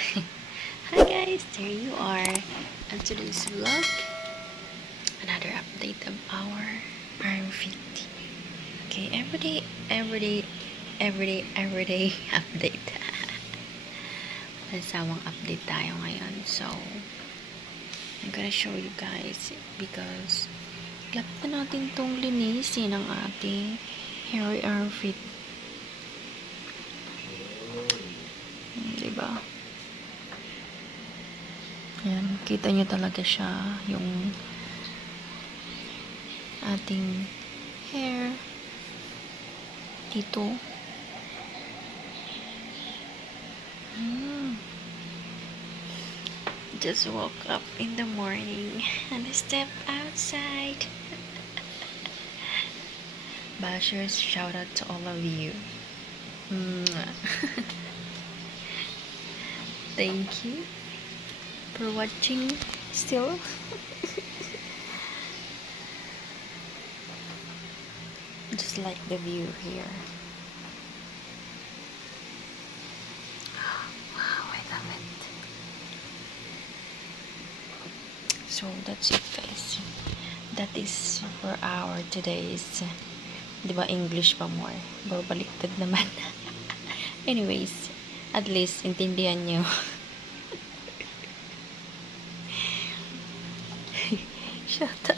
Hi guys, there you are. And today's vlog, another update of our R50. Okay, everyday update. Masamang update tayo ngayon. So, I'm gonna show you guys because lapit na natin tong linisin ang ating Harry R50. Diba? Ayan, kita nyo talaga siya, yung ating hair dito. Just woke up in the morning and step outside. Bashers, shout out to all of you. Thank you for watching still. Just like the view here. Wow, I love it. So that's it guys. That is for our today's, di ba English pa more? Babaliktad naman. Anyways, at least intindihan nyo. Shut